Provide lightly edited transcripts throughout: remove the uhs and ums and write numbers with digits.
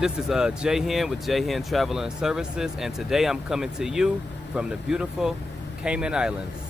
This is J-Hen with J-Hen Travel and Services, and today I'm coming to you from the beautiful Cayman Islands.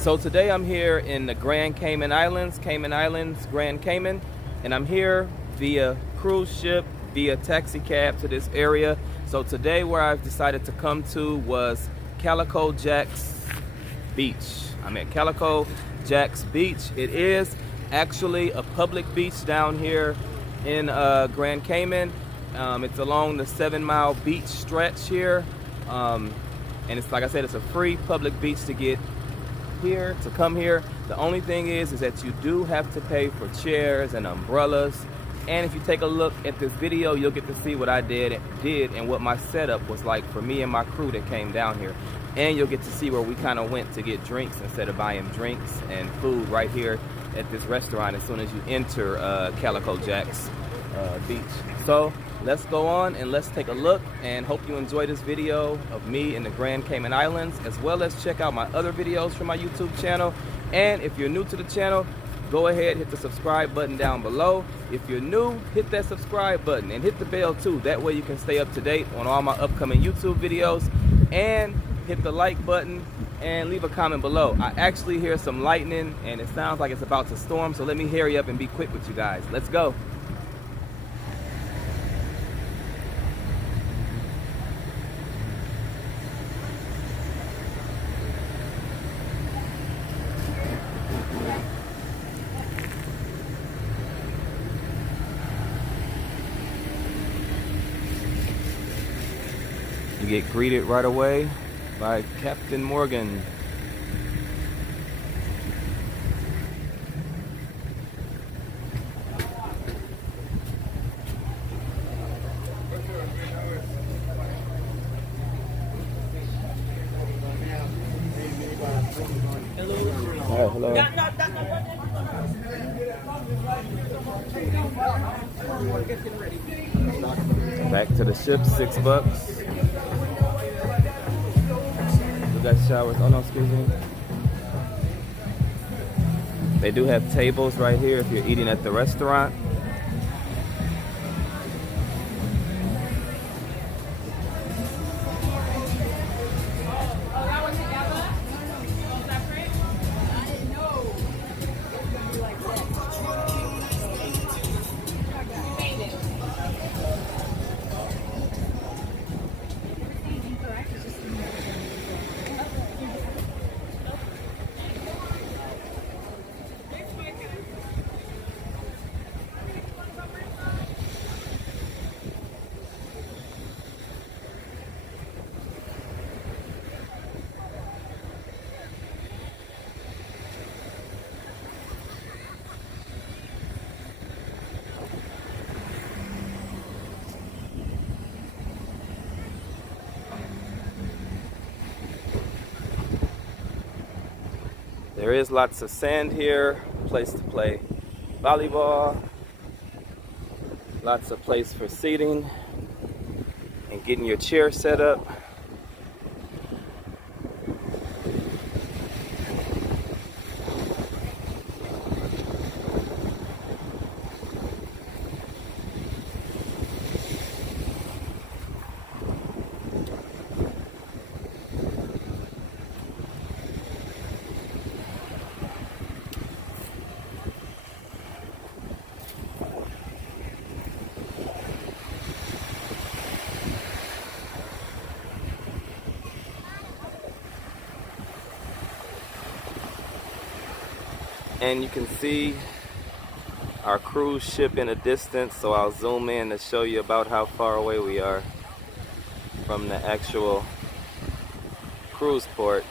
So today I'm here in the Grand Cayman Islands, Grand Cayman, and I'm here via cruise ship, via taxi cab to this area. So today where I've decided to come to was Calico Jack's Beach. I'm at Calico Jack's Beach. It is actually a public beach down here in Grand Cayman. It's along the 7-mile beach stretch here. And it's, like I said, it's a free public beach to get here, to come here. The only thing is that you do have to pay for chairs and umbrellas. And if you take a look at this video, you'll get to see what I did and what my setup was like for me and my crew that came down here. And you'll get to see where we kind of went to get drinks instead of buying drinks and food right here at this restaurant as soon as you enter Calico Jack's Beach. So let's go on and let's take a look, and hope you enjoy this video of me in the Grand Cayman Islands, as well as check out my other videos from my YouTube channel. And if you're new to the channel, go ahead, hit the subscribe button down below. If you're new, hit that subscribe button and hit the bell too. That way you can stay up to date on all my upcoming YouTube videos. And hit the like button and leave a comment below. I actually hear some lightning and it sounds like it's about to storm, so let me hurry up and be quick with you guys. Let's go. You get greeted right away by Captain Morgan. Hello. Hello. Back to the ship, $6. We got showers. Oh no, excuse me. They do have tables right here if you're eating at the restaurant. There is lots of sand here, place to play volleyball, lots of place for seating and getting your chair set up. And you can see our cruise ship in a distance, so I'll zoom in to show you about how far away we are from the actual cruise port.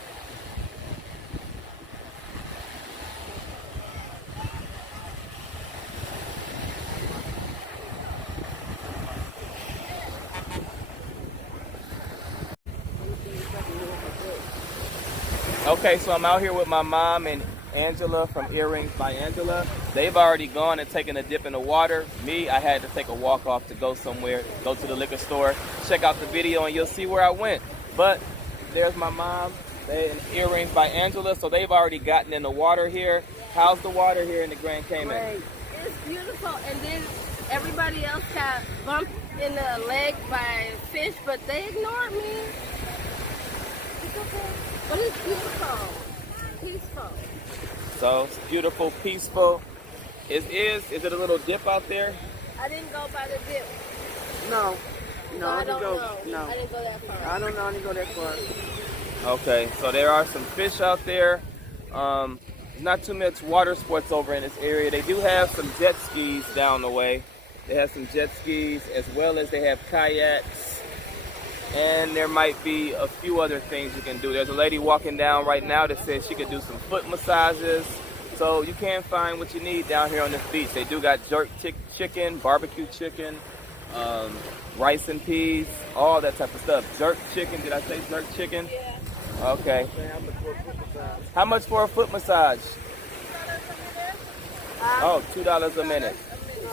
Okay, so I'm out here with my mom and Angela from Earrings by Angela. They've already gone and taken a dip in the water. Me, I had to take a walk off to go somewhere, go to the liquor store. Check out the video and you'll see where I went. But there's my mom and Earrings by Angela. So they've already gotten in the water here. How's the water here in the Grand Cayman? Great. It's beautiful. And then everybody else got bumped in the leg by fish, but they ignored me. It's okay. But it's beautiful. Peaceful. So it's beautiful, peaceful. Is it a little dip out there? I didn't go by the dip. No. So I don't know. No. I didn't go that far. I don't know. I didn't go that far. Okay, so there are some fish out there. There's not too much water sports over in this area. They do have some jet skis down the way. They have some jet skis as well as they have kayaks. And there might be a few other things you can do. There's a lady walking down right now that says she could do some foot massages. So you can find what you need down here on this beach. They do got jerk chicken, barbecue chicken, rice and peas, all that type of stuff. Jerk chicken, did I say jerk chicken? Yeah. Okay. How much for a foot massage? Oh, $2 a minute.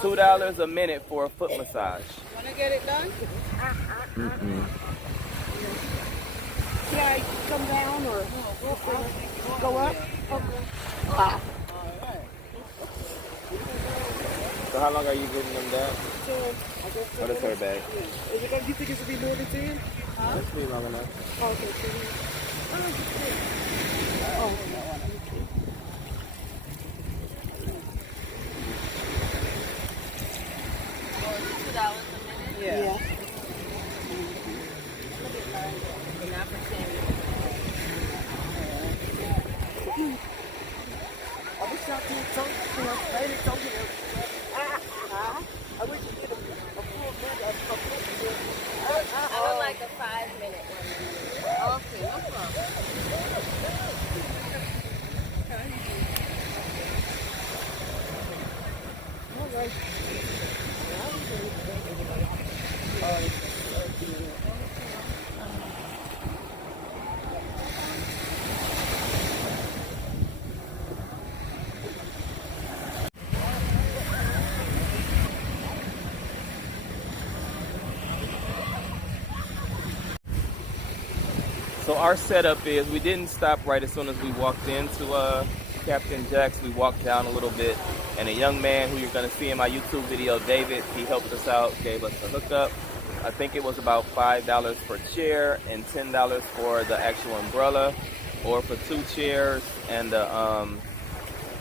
$2 a minute for a foot massage. Want to get it done? Can I come down or go up? Okay. So how long are you getting them down? What is her bag? Is it gonna, you think it should be more than 10? That's be long enough. Oh, okay. Oh, $2 a minute? yeah. Not for 10. I wish y'all did something. I wish you did a full minute. I would like a 5-minute one. Okay, no problem. All right. So our setup is we didn't stop right as soon as we walked into Captain Jack's. We walked down a little bit, and a young man who you're going to see in my YouTube video, David, he helped us out, gave us a hookup. I think it was about $5 per chair and $10 for the actual umbrella, or for 2 chairs and the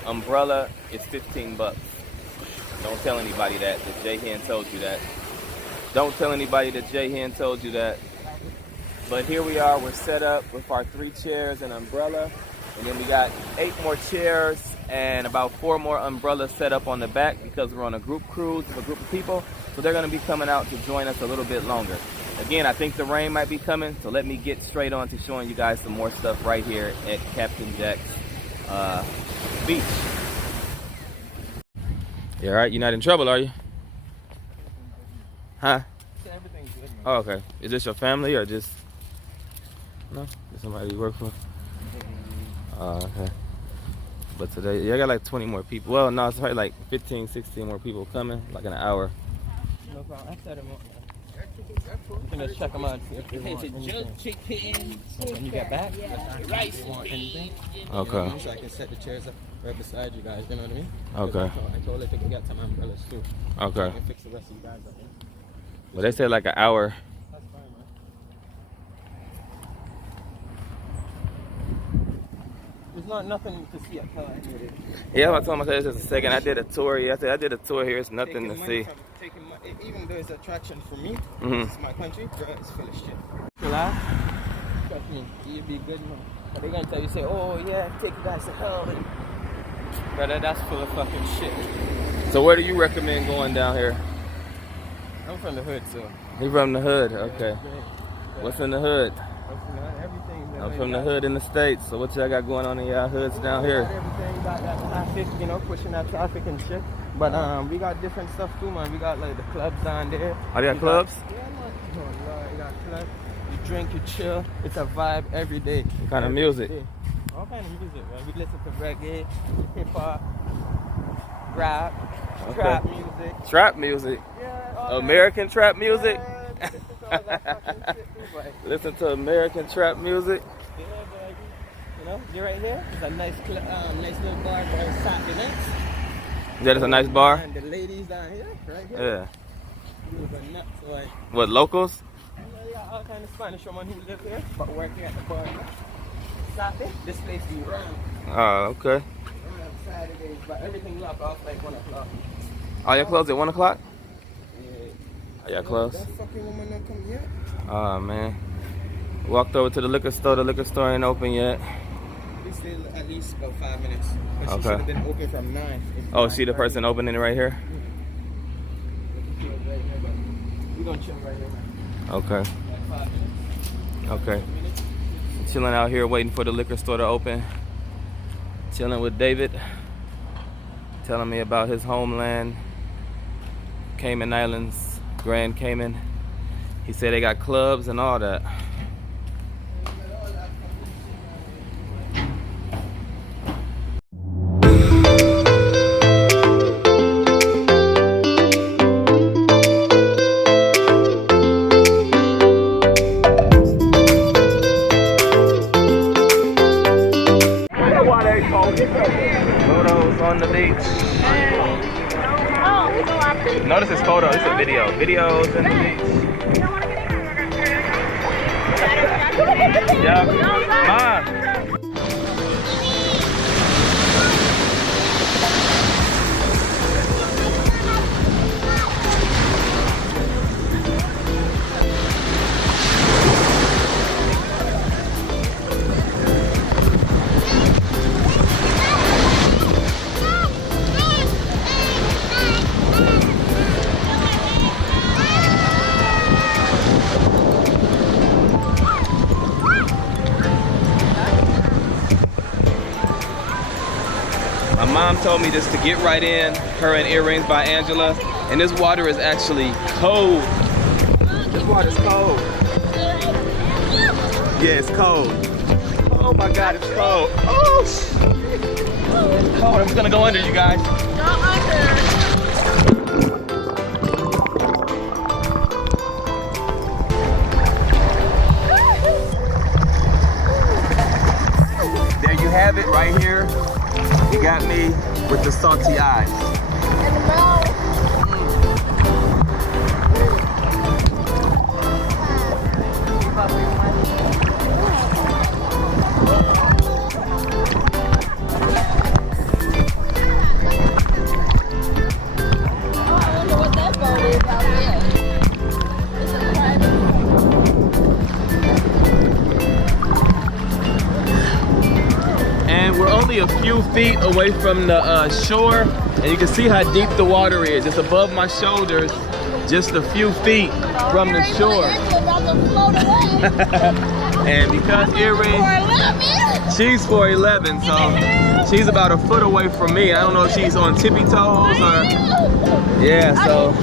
umbrella it's 15 bucks. Don't tell anybody that J-Hen told you that. Don't tell anybody that J-Hen told you that. But here we are, we're set up with our 3 chairs and umbrella. And then we got 8 more chairs and about 4 more umbrellas set up on the back because we're on a group cruise with a group of people. So they're gonna be coming out to join us a little bit longer. Again, I think the rain might be coming, so let me get straight on to showing you guys some more stuff right here at Captain Jack's beach. You all right? You're not in trouble, are you? Huh? Everything's good, man. Oh, okay. Is this your family or just... No? Is somebody you work for? Oh, okay. But today, yeah, I got like 20 more people. Well, no, it's probably like 15, 16 more people coming, like in an hour. No problem. I set them up. I'm gonna check them out and see if they want anything. Chicken. When you get back, Rice. if they want anything. Okay. You know, so I can set the chairs up right beside you guys. You know what I mean? Okay. I told her to go get some umbrellas too. Okay. So I can fix the rest of you guys up. Yeah? But they said like an hour. That's fine, man. There's not nothing to see at Calico. Yeah, I told myself just a second. I did a tour. Yeah, I said I did a tour here. It's nothing to see. Even though it's attraction for me, Mhm. this is my country, bro, it's full of shit. Relax. Trust me, you'll be good, man. But they're gonna tell you, say, oh yeah, take you guys to hell. And brother, that's full of fucking shit. So where do you recommend going down here? I'm from the hood, so. You from the hood? Okay. What's in the hood? Everything. I'm from the hood in the States. So what y'all got going on in y'all hoods down here? Everything, got that traffic, you know, pushing that traffic and shit. But we got different stuff too, man. We got like the clubs down there. Oh, they got clubs? Yeah, man. Oh, Lord, you got clubs. You drink, you chill. It's a vibe every day. What kind of music? All kind of music, man. We listen to reggae, hip hop, rap, trap music. Trap music? Yeah, all American trap music? Yeah, listen to all that fucking shit too, boy. Listen to American trap music? Yeah, boy. You know, you're right here. It's a nice little bar for Saturday nights. That is a nice bar? And the ladies down here, right here. Yeah. You go nuts, boy. What, locals? Yeah, all kind of Spanish women who live here, but work here at the bar. Saturday, this place be run. Oh, okay. Run Saturdays, but everything locked off like 1 o'clock. Oh, y'all closed at 1 o'clock? Yeah. Are y'all closed? That fucking woman not come yet. Oh, man. Walked over to the liquor store. The liquor store ain't open yet. We stayed at least about 5 minutes. But she Okay. should have been open from 9. Oh, see the person opening it right here? We're gonna chill right here, man. Okay. Like 5 minutes. Okay. Chilling out here waiting for the liquor store to open. Chilling with David. Telling me about his homeland, Cayman Islands, Grand Cayman. He said they got clubs and all that. Photos on the beach. No, this is photo. This is video. Videos in the beach. Yeah. Mom. My mom told me this to get right in, her and Earrings by Angela, and this water is actually cold. This water's cold. Yeah, it's cold. Oh my God, it's cold. Oh, it's cold. I'm just gonna go under, you guys. Go under. There you have it right here. You got me with the salty eyes. And the mouth. Oh, I wonder what that boat is out there. It's a private. And we're only a few feet away from the shore, and you can see how deep the water is. It's above my shoulders, just a few feet from the shore. And because Earrings, she's 4'11", so she's about a foot away from me. I don't know if she's on tippy toes or, yeah, so.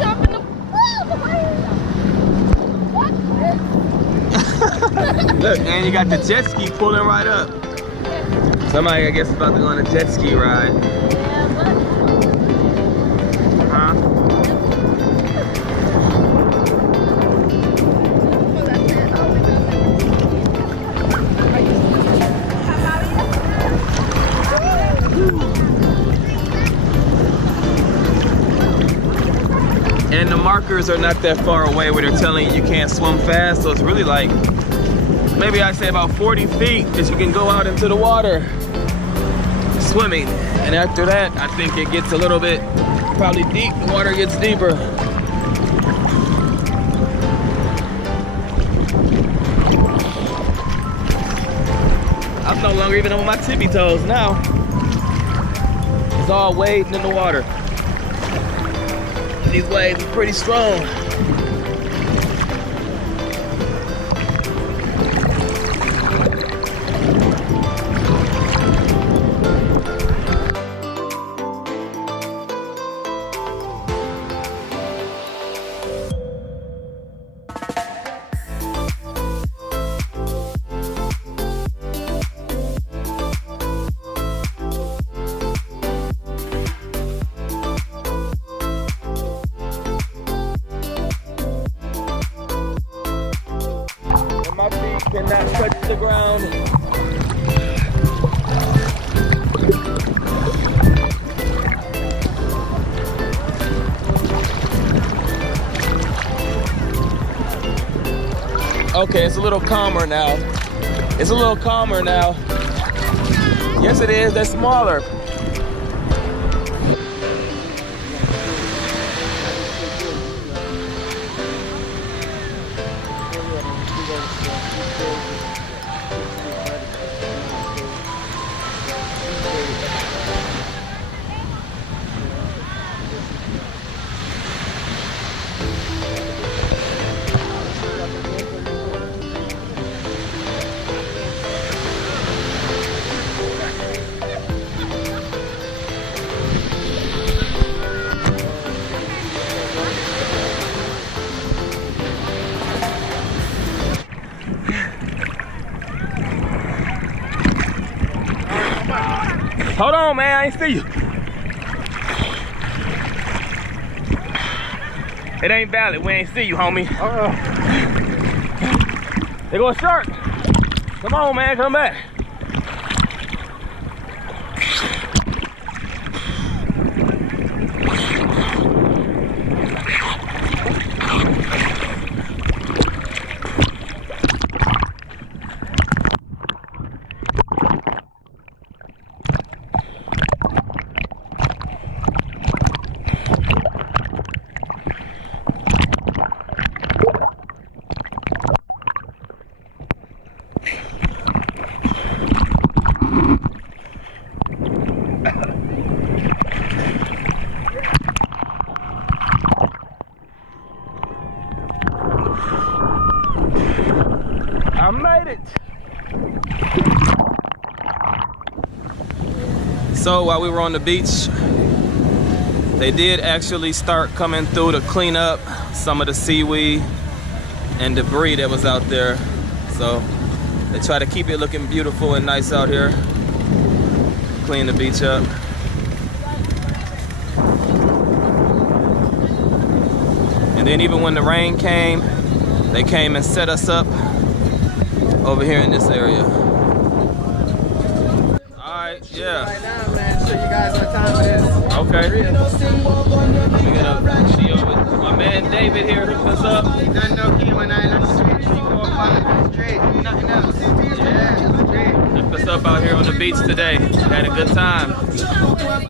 Look, and you got the jet ski pulling right up. Somebody, I guess, is about to go on a jet ski ride. Yeah, but Huh? And the markers are not that far away where they're telling you you can't swim fast, so it's really like, maybe I'd say about 40 feet that you can go out into the water swimming. And after that, I think it gets a little bit, probably deep, the water gets deeper. I'm no longer even on my tippy toes now. It's all wading in the water. These waves are pretty strong. My feet cannot touch the ground. Okay, it's a little calmer now. It's a little calmer now. Yes, it is. They're smaller. Hold on, man, I ain't see you. It ain't valid, we ain't see you, homie. There go a shark. Come on, man, come back. I made it. So while we were on the beach, they did actually start coming through to clean up some of the seaweed and debris that was out there. So they try to keep it looking beautiful and nice out here. Clean the beach up. And then even when the rain came, they came and set us up over here in this area. Alright, yeah. Right now, man, show you guys what time it is. Okay. We got a video with my man David here hooking us up. You don't know Cayman Island straight, straight, nothing else. Yeah, straight. Hooked us up out here on the beach today. Had a good time.